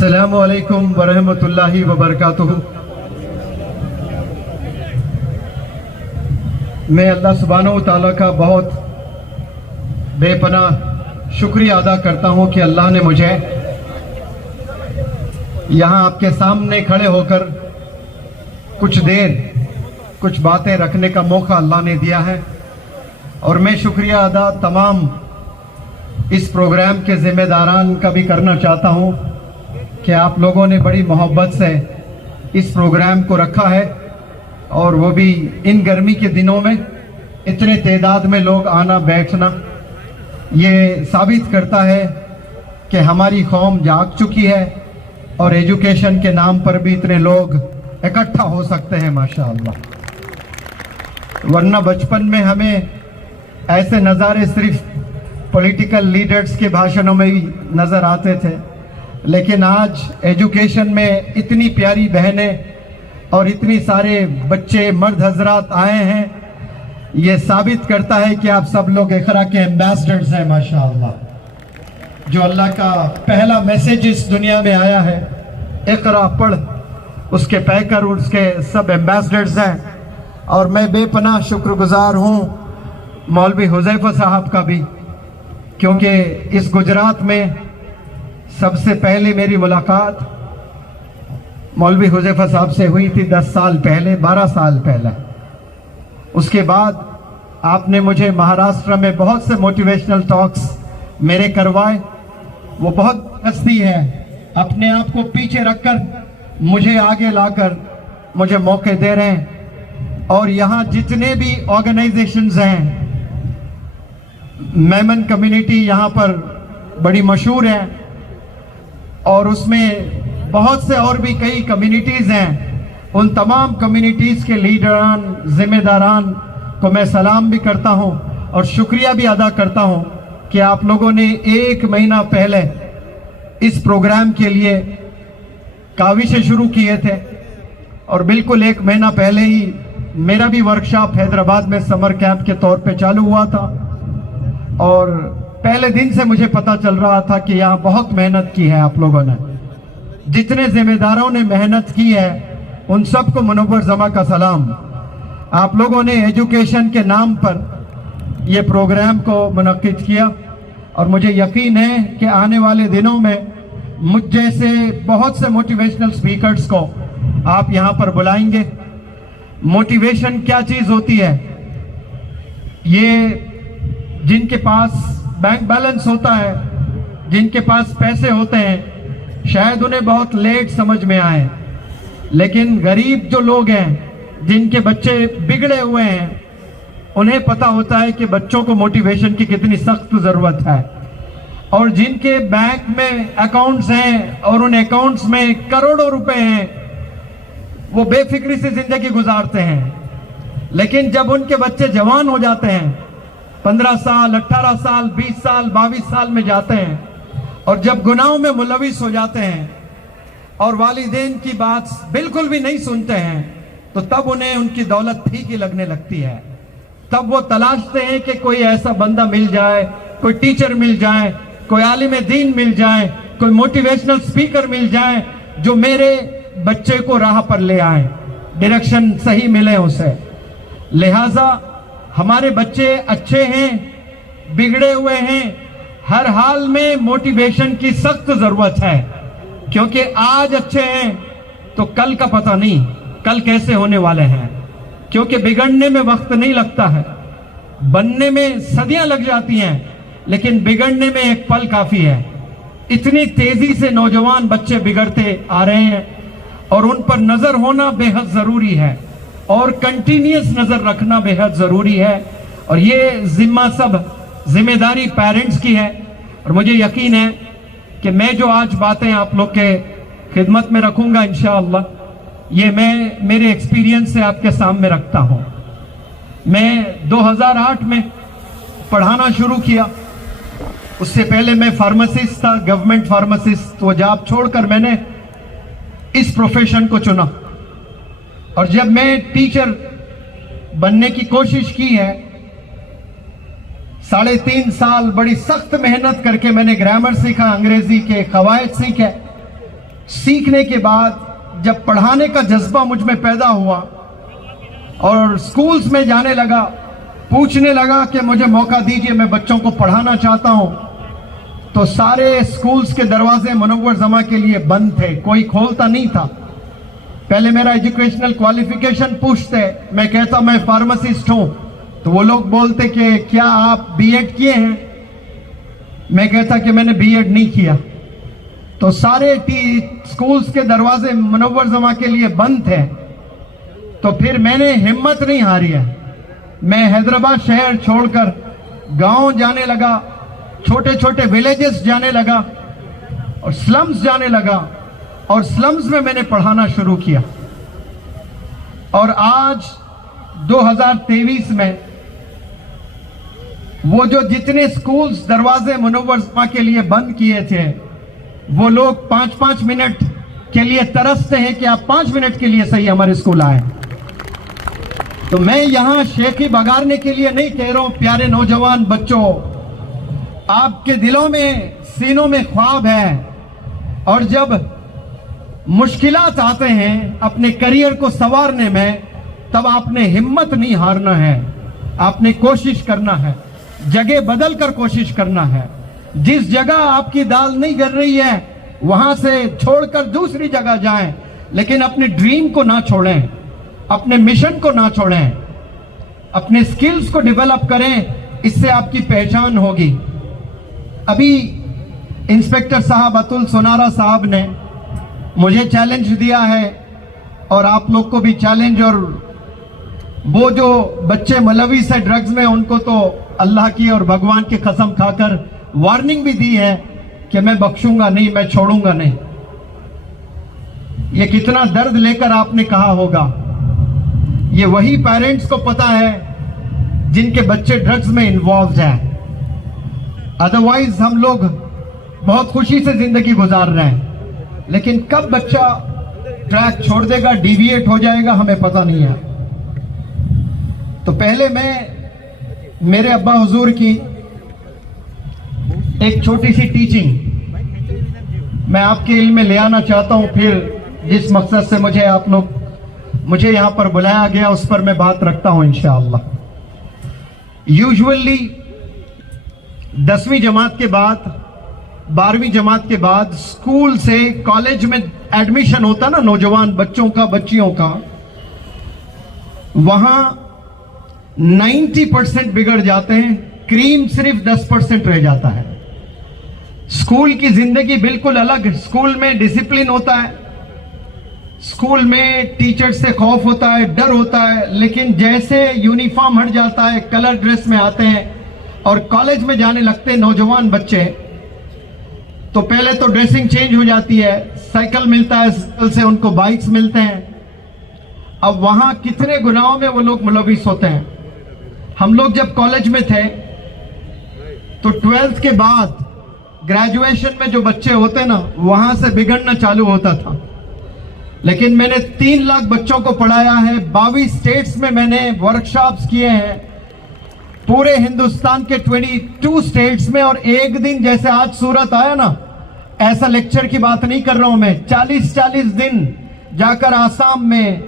अस्सलामु अलैकुम वरहमतुल्लाहि वबरकातुहू। मैं अल्लाह सुब्हानहू व तआला का बहुत बेपनाह शुक्रिया अदा करता हूँ कि अल्लाह ने मुझे यहाँ आपके सामने खड़े होकर कुछ देर कुछ बातें रखने का मौका अल्लाह ने दिया है। और मैं शुक्रिया अदा तमाम इस प्रोग्राम के ज़िम्मेदारान का भी करना चाहता हूँ कि आप लोगों ने बड़ी मोहब्बत से इस प्रोग्राम को रखा है, और वो भी इन गर्मी के दिनों में इतने तादाद में लोग आना बैठना, ये साबित करता है कि हमारी कौम जाग चुकी है और एजुकेशन के नाम पर भी इतने लोग इकट्ठा हो सकते हैं माशाअल्लाह। वरना बचपन में हमें ऐसे नज़ारे सिर्फ पॉलिटिकल लीडर्स के भाषणों में ही नज़र आते थे, लेकिन आज एजुकेशन में इतनी प्यारी बहनें और इतनी सारे बच्चे मर्द हजरात आए हैं, ये साबित करता है कि आप सब लोग इक़रा के एम्बेसडर्स हैं माशाअल्लाह। जो अल्लाह का पहला मैसेज इस दुनिया में आया है, इक़रा पढ़, उसके पैकर उसके सब एम्बेसडर्स हैं। और मैं बेपनाह शुक्रगुजार हूँ मौलवी हुज़ैफा साहब का भी, क्योंकि इस गुजरात में सबसे पहले मेरी मुलाकात मौलवी हुज़ैफा साहब से हुई थी 10 साल पहले, 12 साल पहले। उसके बाद आपने मुझे महाराष्ट्र में बहुत से मोटिवेशनल टॉक्स मेरे करवाए। वो बहुत हस्ती है, अपने आप को पीछे रखकर मुझे आगे लाकर मुझे मौके दे रहे हैं। और यहाँ जितने भी ऑर्गेनाइजेशंस हैं, मेमन कम्युनिटी यहाँ पर बड़ी मशहूर है, और उसमें बहुत से और भी कई कम्युनिटीज़ हैं। उन तमाम कम्युनिटीज़ के लीडरान ज़िम्मेदारान को मैं सलाम भी करता हूँ और शुक्रिया भी अदा करता हूँ कि आप लोगों ने 1 महीना पहले इस प्रोग्राम के लिए काविशें शुरू किए थे। और बिल्कुल 1 महीना पहले ही मेरा भी वर्कशॉप हैदराबाद में समर कैंप के तौर पे चालू हुआ था, और पहले दिन से मुझे पता चल रहा था कि यहाँ बहुत मेहनत की है आप लोगों ने। जितने जिम्मेदारों ने मेहनत की है उन सबको मुनव्वर जमा का सलाम। आप लोगों ने एजुकेशन के नाम पर ये प्रोग्राम को मुनक्किद किया, और मुझे यकीन है कि आने वाले दिनों में मुझ जैसे बहुत से मोटिवेशनल स्पीकर्स को आप यहाँ पर बुलाएंगे। मोटिवेशन क्या चीज़ होती है, ये जिनके पास बैंक बैलेंस होता है, जिनके पास पैसे होते हैं, शायद उन्हें बहुत लेट समझ में आए, लेकिन गरीब जो लोग हैं, जिनके बच्चे बिगड़े हुए हैं, उन्हें पता होता है कि बच्चों को मोटिवेशन की कितनी सख्त ज़रूरत है। और जिनके बैंक में अकाउंट्स हैं और उन अकाउंट्स में करोड़ों रुपए हैं, वो बेफिक्री से ज़िंदगी गुजारते हैं। लेकिन जब उनके बच्चे जवान हो जाते हैं, 15 साल 18 साल 20 साल 22 साल में जाते हैं, और जब गुनाहों में मुलविस हो जाते हैं और वालिदैन की बात बिल्कुल भी नहीं सुनते हैं, तो तब उन्हें उनकी दौलत फीकी लगने लगती है। तब वो तलाशते हैं कि कोई ऐसा बंदा मिल जाए, कोई टीचर मिल जाए, कोई आलिम दीन मिल जाए, कोई मोटिवेशनल स्पीकर मिल जाए, जो मेरे बच्चे को राह पर ले आए, डायरेक्शन सही मिले उसे। लिहाजा हमारे बच्चे अच्छे हैं, बिगड़े हुए हैं, हर हाल में मोटिवेशन की सख्त जरूरत है, क्योंकि आज अच्छे हैं तो कल का पता नहीं कल कैसे होने वाले हैं। क्योंकि बिगड़ने में वक्त नहीं लगता है, बनने में सदियां लग जाती हैं, लेकिन बिगड़ने में एक पल काफी है। इतनी तेजी से नौजवान बच्चे बिगड़ते आ रहे हैं, और उन पर नजर होना बेहद जरूरी है, और कंटिन्यूस नजर रखना बेहद जरूरी है। और ये जिम्मा सब जिम्मेदारी पेरेंट्स की है। और मुझे यकीन है कि मैं जो आज बातें आप लोग के खिदमत में रखूंगा, इंशाअल्लाह ये मैं मेरे एक्सपीरियंस से आपके सामने रखता हूं। मैं 2008 में पढ़ाना शुरू किया। उससे पहले मैं फार्मासिस्ट था, गवर्नमेंट फार्मासिस्ट। वो जॉब छोड़कर मैंने इस प्रोफेशन को चुना, और जब मैं टीचर बनने की कोशिश की है, 3.5 साल बड़ी सख्त मेहनत करके मैंने ग्रामर सीखा, अंग्रेजी के कवायद सीखे, सीखने के बाद जब पढ़ाने का जज्बा मुझ में पैदा हुआ और स्कूल्स में जाने लगा, पूछने लगा कि मुझे मौका दीजिए, मैं बच्चों को पढ़ाना चाहता हूं, तो सारे स्कूल्स के दरवाजे मुनव्वर जमा के लिए बंद थे, कोई खोलता नहीं था। पहले मेरा एजुकेशनल क्वालिफिकेशन पूछते, मैं कहता मैं फार्मासिस्ट हूं, तो वो लोग बोलते कि क्या आप बीएड किए हैं? मैं कहता कि मैंने बीएड नहीं किया। तो सारे स्कूल्स के दरवाजे मुनव्वर जमा के लिए बंद थे। तो फिर मैंने हिम्मत नहीं हारी है, मैं हैदराबाद शहर छोड़कर गांव जाने लगा, छोटे छोटे विलेजेस जाने लगा और स्लम्स जाने लगा, और स्लम्स में मैंने पढ़ाना शुरू किया। और आज 2023 में वो जो जितने स्कूल्स दरवाजे मुनव्वर जमा के लिए बंद किए थे, वो लोग 5-5 मिनट के लिए तरसते हैं कि आप 5 मिनट के लिए सही हमारे स्कूल आए। तो मैं यहां शेखी बगाड़ने के लिए नहीं कह रहा हूं, प्यारे नौजवान बच्चों, आपके दिलों में, सीनों में ख्वाब है, और जब मुश्किलात आते हैं अपने करियर को संवारने में, तब आपने हिम्मत नहीं हारना है, आपने कोशिश करना है, जगह बदल कर कोशिश करना है। जिस जगह आपकी दाल नहीं गिर रही है वहां से छोड़कर दूसरी जगह जाएं, लेकिन अपने ड्रीम को ना छोड़ें, अपने मिशन को ना छोड़ें, अपने स्किल्स को डेवलप करें, इससे आपकी पहचान होगी। अभी इंस्पेक्टर साहब अतुल सोनारा साहब ने मुझे चैलेंज दिया है, और आप लोग को भी चैलेंज, और वो जो बच्चे मलविस है ड्रग्स में, उनको तो अल्लाह की और भगवान की कसम खाकर वार्निंग भी दी है कि मैं बख्शूंगा नहीं, मैं छोड़ूंगा नहीं। ये कितना दर्द लेकर आपने कहा होगा। ये वही पेरेंट्स को पता है जिनके बच्चे ड्रग्स में इन्वॉल्व हैं। अदरवाइज हम लोग बहुत खुशी से जिंदगी गुजार रहे हैं, लेकिन कब बच्चा ट्रैक छोड़ देगा, डिविएट हो जाएगा, हमें पता नहीं है। तो पहले मैं मेरे अब्बा हुजूर की एक छोटी सी टीचिंग मैं आपके इल्म में ले आना चाहता हूं, फिर जिस मकसद से मुझे यहां पर बुलाया गया उस पर मैं बात रखता हूं इंशाअल्लाह। यूजुअली 10वीं जमात के बाद, 12वीं जमात के बाद स्कूल से कॉलेज में एडमिशन होता ना नौजवान बच्चों का, बच्चियों का, वहां 90% बिगड़ जाते हैं, क्रीम सिर्फ 10% रह जाता है। स्कूल की जिंदगी बिल्कुल अलग। स्कूल में डिसिप्लिन होता है, स्कूल में टीचर से खौफ होता है, डर होता है, लेकिन जैसे यूनिफॉर्म हट जाता है, कलर ड्रेस में आते हैं और कॉलेज में जाने लगते हैं नौजवान बच्चे, तो पहले तो ड्रेसिंग चेंज हो जाती है, साइकिल मिलता है, साइकिल से उनको बाइक्स मिलते हैं। अब वहां कितने गुनाहों में वो लोग मुलविस होते हैं। हम लोग जब कॉलेज में थे तो 12th के बाद ग्रेजुएशन में जो बच्चे होते ना, वहां से बिगड़ना चालू होता था। लेकिन मैंने 3 लाख बच्चों को पढ़ाया है, 22 स्टेट्स में मैंने वर्कशॉप्स किए हैं, पूरे हिंदुस्तान के 22 स्टेट्स में। और एक दिन जैसे आज सूरत आया ना, ऐसा लेक्चर की बात नहीं कर रहा हूं मैं, 40-40 दिन जाकर आसाम में,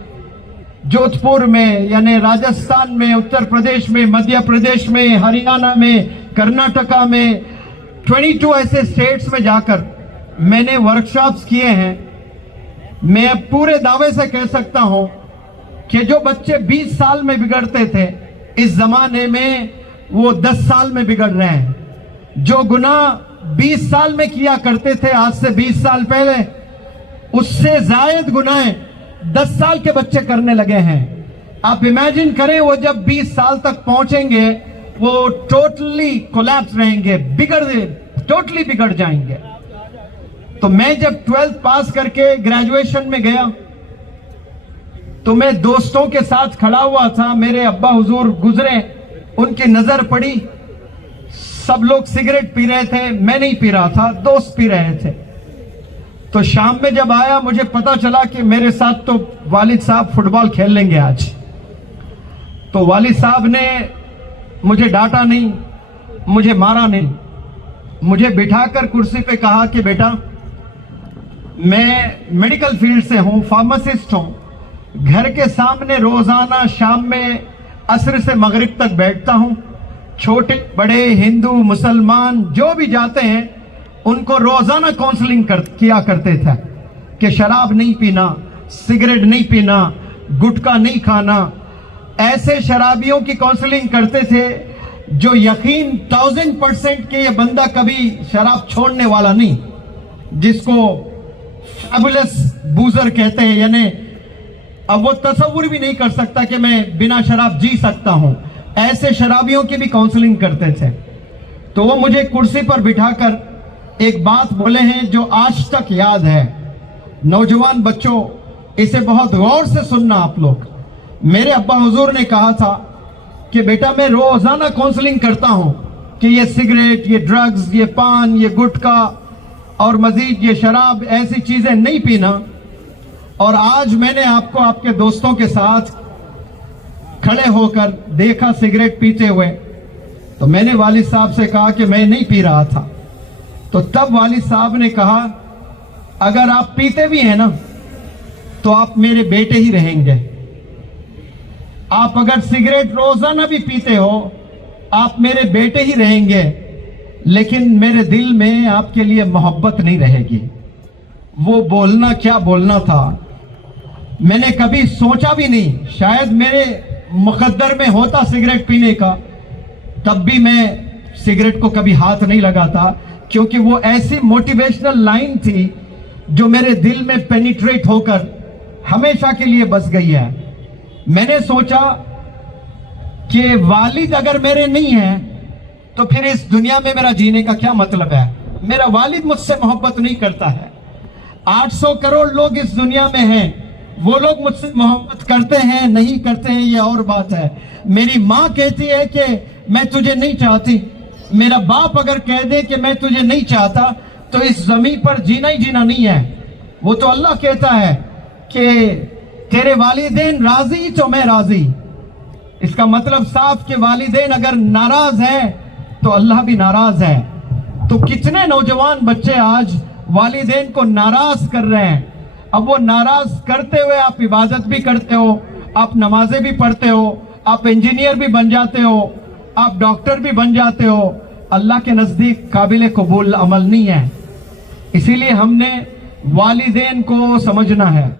जोधपुर में, यानी राजस्थान में, उत्तर प्रदेश में, मध्य प्रदेश में, हरियाणा में, कर्नाटका में, 22 ऐसे स्टेट्स में जाकर मैंने वर्कशॉप्स किए हैं। मैं पूरे दावे से कह सकता हूं कि जो बच्चे 20 साल में बिगड़ते थे, इस जमाने में वो 10 साल में बिगड़ रहे हैं। जो गुनाह 20 साल में किया करते थे आज से 20 साल पहले, उससे जायद गुनाह 10 साल के बच्चे करने लगे हैं। आप इमेजिन करें, वो जब 20 साल तक पहुंचेंगे वो टोटली कोलैप्स रहेंगे, टोटली बिगड़ जाएंगे। तो मैं जब 12th पास करके ग्रेजुएशन में गया तो मैं दोस्तों के साथ खड़ा हुआ था, मेरे अब्बा हुजूर गुजरे, उनकी नजर पड़ी, सब लोग सिगरेट पी रहे थे, मैं नहीं पी रहा था, दोस्त पी रहे थे। तो शाम में जब आया मुझे पता चला कि मेरे साथ तो वालिद साहब फुटबॉल खेल लेंगे आज। तो वालिद साहब ने मुझे डांटा नहीं, मुझे मारा नहीं, मुझे बिठाकर कुर्सी पे कहा कि बेटा मैं मेडिकल फील्ड से हूँ, फार्मासिस्ट हूँ। घर के सामने रोजाना शाम में असर से मगरिब तक बैठता हूँ। छोटे बड़े हिंदू मुसलमान जो भी जाते हैं उनको रोजाना काउंसलिंग किया करते थे कि शराब नहीं पीना, सिगरेट नहीं पीना, गुटखा नहीं खाना। ऐसे शराबियों की काउंसलिंग करते थे जो यकीन 1000% कि ये बंदा कभी शराब छोड़ने वाला नहीं, जिसको फैबुलस बूजर कहते हैं, यानी अब वो तसव्वुर भी नहीं कर सकता कि मैं बिना शराब जी सकता हूं। ऐसे शराबियों की भी काउंसलिंग करते थे। तो वो मुझे कुर्सी पर बिठाकर एक बात बोले हैं जो आज तक याद है। नौजवान बच्चों, इसे बहुत गौर से सुनना आप लोग। मेरे अब्बा हुजूर ने कहा था कि बेटा मैं रोजाना काउंसलिंग करता हूं कि ये सिगरेट, ये ड्रग्स, ये पान, ये गुटखा और मजीद ये शराब, ऐसी चीजें नहीं पीना। और आज मैंने आपको आपके दोस्तों के साथ खड़े होकर देखा सिगरेट पीते हुए, तो मैंने वालिद साहब से कहा कि मैं नहीं पी रहा था। तो तब वालिद साहब ने कहा अगर आप पीते भी हैं ना तो आप मेरे बेटे ही रहेंगे। आप अगर सिगरेट रोजाना भी पीते हो आप मेरे बेटे ही रहेंगे, लेकिन मेरे दिल में आपके लिए मोहब्बत नहीं रहेगी। वो बोलना क्या बोलना था, मैंने कभी सोचा भी नहीं। शायद मेरे मुकद्दर में होता सिगरेट पीने का, तब भी मैं सिगरेट को कभी हाथ नहीं लगाता, क्योंकि वो ऐसी मोटिवेशनल लाइन थी जो मेरे दिल में पेनिट्रेट होकर हमेशा के लिए बस गई है। मैंने सोचा कि वालिद अगर मेरे नहीं हैं तो फिर इस दुनिया में मेरा जीने का क्या मतलब है। मेरा वालिद मुझसे मोहब्बत नहीं करता है। 800 करोड़ लोग इस दुनिया में हैं, वो लोग मुझसे मोहब्बत करते हैं नहीं करते हैं ये और बात है। मेरी माँ कहती है कि मैं तुझे नहीं चाहती। मेरा बाप अगर कह दे कि मैं तुझे नहीं चाहता तो इस जमीन पर जीना ही जीना नहीं है। वो तो अल्लाह कहता है कि तेरे वालिदैन राजी तो मैं राजी। इसका मतलब साफ कि वालिदैन अगर नाराज है तो अल्लाह भी नाराज है। तो कितने नौजवान बच्चे आज वालिदैन को नाराज कर रहे हैं। अब वो नाराज करते हुए आप इबादत भी करते हो, आप नमाजें भी पढ़ते हो, आप इंजीनियर भी बन जाते हो, आप डॉक्टर भी बन जाते हो। अल्लाह के नजदीक काबिल कबूल अमल नहीं है। इसीलिए हमने वालिदैन को समझना है।